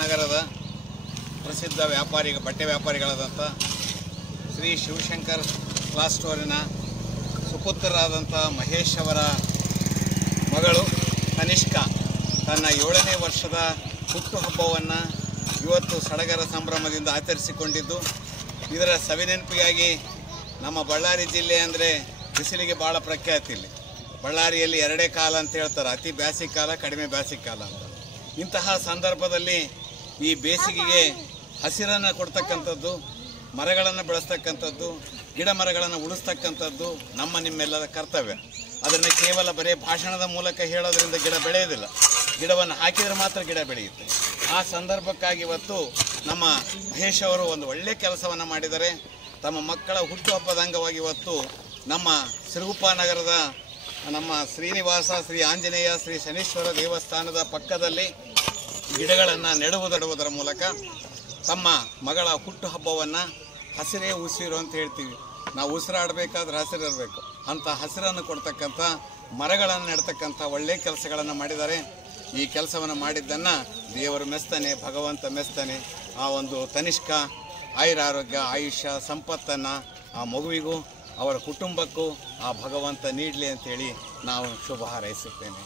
ನಗರದ ಪ್ರಸಿದ್ಧ ಬಟ್ಟೆ ವ್ಯಾಪಾರಿಗಳಾದಂಥ ಶ್ರೀ ಶಿವಶಂಕರ್ ಕ್ಲಾಸ್ ಸ್ಟೋರಿನ ಸುಪುತ್ರರಾದಂಥ ಮಹೇಶ್ ಅವರ ಮಗಳು ತನಿಷ್ಕಾ ತನ್ನ 7ನೇ ವರ್ಷದ ಹುಟ್ಟುಹಬ್ಬವನ್ನು ಇವತ್ತು ಸಡಗರ ಸಂಭ್ರಮದಿಂದ ಆಚರಿಸಿಕೊಂಡಿದ್ದು, ಇದರ ಸವಿನೆನಪಿಗಾಗಿ ನಮ್ಮ ಬಳ್ಳಾರಿ ಜಿಲ್ಲೆ ಅಂದರೆ ಬಿಸಿಲಿಗೆ ಭಾಳ ಪ್ರಖ್ಯಾತಿ. ಇಲ್ಲಿ ಬಳ್ಳಾರಿಯಲ್ಲಿ ಎರಡೇ ಕಾಲ ಅಂತ ಹೇಳ್ತಾರೆ, ಅತಿ ಬೇಸಿಗೆ ಕಾಲ, ಕಡಿಮೆ ಬೇಸಿಗೆ ಕಾಲ ಅಂತ. ಇಂತಹ ಸಂದರ್ಭದಲ್ಲಿ ಈ ಬೇಸಿಗೆಗೆ ಹಸಿರನ್ನು ಕೊಡ್ತಕ್ಕಂಥದ್ದು, ಮರಗಳನ್ನು ಬೆಳೆಸ್ತಕ್ಕಂಥದ್ದು, ಗಿಡ ಮರಗಳನ್ನು ಉಳಿಸ್ತಕ್ಕಂಥದ್ದು ನಿಮ್ಮೆಲ್ಲರ ಕರ್ತವ್ಯ. ಅದನ್ನು ಕೇವಲ ಬರೀ ಭಾಷಣದ ಮೂಲಕ ಹೇಳೋದ್ರಿಂದ ಗಿಡ ಬೆಳೆಯೋದಿಲ್ಲ, ಗಿಡವನ್ನು ಹಾಕಿದರೆ ಮಾತ್ರ ಗಿಡ ಬೆಳೆಯುತ್ತೆ. ಆ ಸಂದರ್ಭಕ್ಕಾಗಿ ಇವತ್ತು ನಮ್ಮ ಮಹೇಶ್ ಅವರು ಒಂದು ಒಳ್ಳೆಯ ಕೆಲಸವನ್ನು ಮಾಡಿದ್ದಾರೆ. ತಮ್ಮ ಮಕ್ಕಳ ಹುಟ್ಟುಹಬ್ಬದ ಅಂಗವಾಗಿ ಇವತ್ತು ನಮ್ಮ ಸಿರುಗುಪ್ಪ ನಗರದ ನಮ್ಮ ಶ್ರೀನಿವಾಸ, ಶ್ರೀ ಆಂಜನೇಯ, ಶ್ರೀ ಶನೀಶ್ವರ ದೇವಸ್ಥಾನದ ಪಕ್ಕದಲ್ಲಿ ಗಿಡಗಳನ್ನು ನೆಡುವುದರ ಮೂಲಕ ತಮ್ಮ ಮಗಳ ಹುಟ್ಟುಹಬ್ಬವನ್ನು ಹಸಿರೇ ಉಸಿರು ಅಂತ ಹೇಳ್ತೀವಿ. ನಾವು ಉಸಿರಾಡಬೇಕಾದ್ರೆ ಹಸಿರಿರಬೇಕು, ಅಂಥ ಹಸಿರನ್ನು ಕೊಡ್ತಕ್ಕಂಥ ಮರಗಳನ್ನು ನೆಡ್ತಕ್ಕಂಥ ಒಳ್ಳೆಯ ಕೆಲಸಗಳನ್ನು ಮಾಡಿದ್ದಾರೆ. ಈ ಕೆಲಸವನ್ನು ಮಾಡಿದ್ದನ್ನು ದೇವರು ಮೆಚ್ತಾನೆ, ಭಗವಂತ ಮೆಚ್ತಾನೆ. ಆ ಒಂದು ತನಿಷ್ಕಾ ಆಯುರಾರೋಗ್ಯ, ಆಯುಷ್ಯ, ಸಂಪತ್ತನ್ನು ಆ ಮಗುವಿಗೂ ಅವರ ಕುಟುಂಬಕ್ಕೂ ಆ ಭಗವಂತ ನೀಡಲಿ ಅಂತೇಳಿ ನಾವು ಶುಭ ಹಾರೈಸುತ್ತೇನೆ.